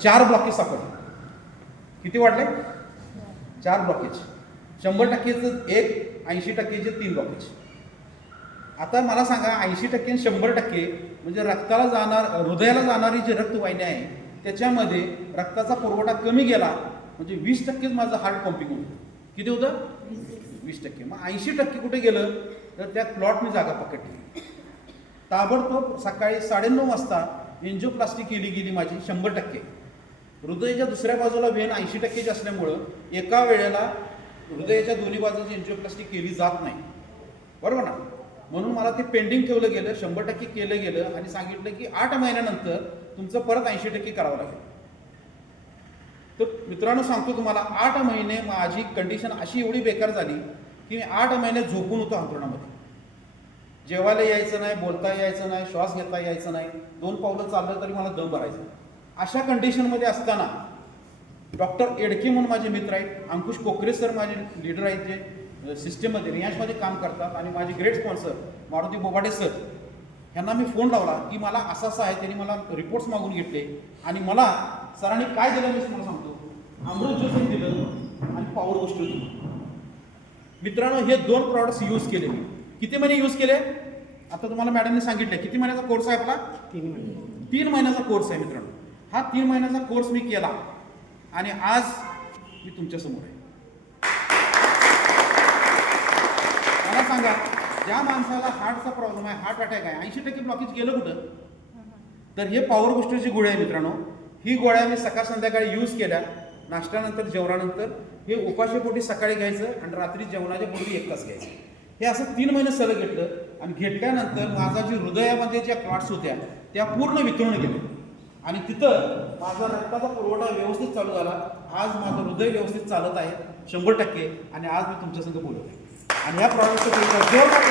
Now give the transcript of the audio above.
4 blockage सापडले. किती वाढले? 4 ब्लॉकेज. 100%चं 1, 80%चे 3 ब्लॉकेज. आता मला सांगा 80% आणि 100% म्हणजे रक्ताला जाणार, हृदयाला जाणारी जी रक्तवाहिनी आहे त्याच्यामध्ये रक्ताचा पुरवठा कमी गेला म्हणजे 20%च माझं हार्ट पंपिंग होतं. किती होतं? 20%. मग 80% कुठे गेलं तर त्या क्लॉटने जागा पकडली. ताबडतोब सकाळी 9:30 वाजता एन्जिओप्लास्टी केली गेली माझी 100%. हृदयाच्या दुसऱ्या बाजूला वेन 80%ची असल्यामुळं एका वेळेला हृदयाच्या दोन्ही बाजूची एन्जिओप्लास्टी केली जात नाही, बरोबर ना. म्हणून मला ते पेंडिंग ठेवलं गेलं, 100% केलं गेलं आणि सांगितलं की 8 महिन्यानंतर तुमचं परत 80% करावं लागेल. तर मित्रांनो सांगतो तुम्हाला 8 महिने माझी कंडिशन अशी एवढी बेकार झाली की मी 8 महिने झोपून होतो अंथरुणामध्ये. जेवायला यायचं नाही, बोलता यायचं नाही, श्वास घेता यायचं नाही, 2 पावलं चाललं तरी मला दम भरायचं. अशा कंडिशनमध्ये असताना डॉक्टर एडके म्हणून माझे मित्र आहेत, अंकुश कोकरे सर माझे लीडर आहेत जे सिस्टममध्ये रियांशमध्ये काम करतात आणि माझे ग्रेट स्पॉन्सर मारुती बोबाडे सर ह्यांना मी फोन लावला की मला असं आहे. त्यांनी मला रिपोर्ट्स मागून घेतले आणि मला सरांनी काय दिलं मी तुम्हाला सांगतो. अमृत ज्यूस दिलं आणि पॉवर बूस्टर दिलं. मित्रांनो हे 2 प्रॉडक्ट्स यूज केले मी. किती महिने यूज केले? आता तुम्हाला मॅडमने सांगितलं. किती महिन्याचा कोर्स आहे आपला? 3 महिन्याचा कोर्स आहे मित्रांनो. हा 3 महिन्याचा कोर्स मी केला आणि आज मी तुमच्या समोर आहे. मला सांगा ज्या माणसाला हार्टचा प्रॉब्लेम आहे, हार्ट अटॅक आहे, 80% ब्लॉकेज गेलं कुठं? तर हे पॉवर बूस्टरची गोळी आहे मित्रांनो. ही गोळ्या मी सकाळ संध्याकाळी यूज केल्या. नाश्त्यानंतर, जेवणानंतर हे उपाशीपोटी सकाळी घ्यायचं आणि रात्री जेवणाच्या पूर्वी 1 तास घ्यायचं. हे असं 3 महिने सलग घेतलं आणि घेतल्यानंतर माझा जी हृदयामध्ये ज्या क्लॉट्स होत्या त्या पूर्ण वितळून गेल्या आणि तिथं माझा रक्ताचा पुरवठा व्यवस्थित चालू झाला. आज माझं हृदय व्यवस्थित चालत आहे 100% आणि आज मी तुमच्यासंग बोलत आहे आणि या प्रॉडक्टचं जोरदार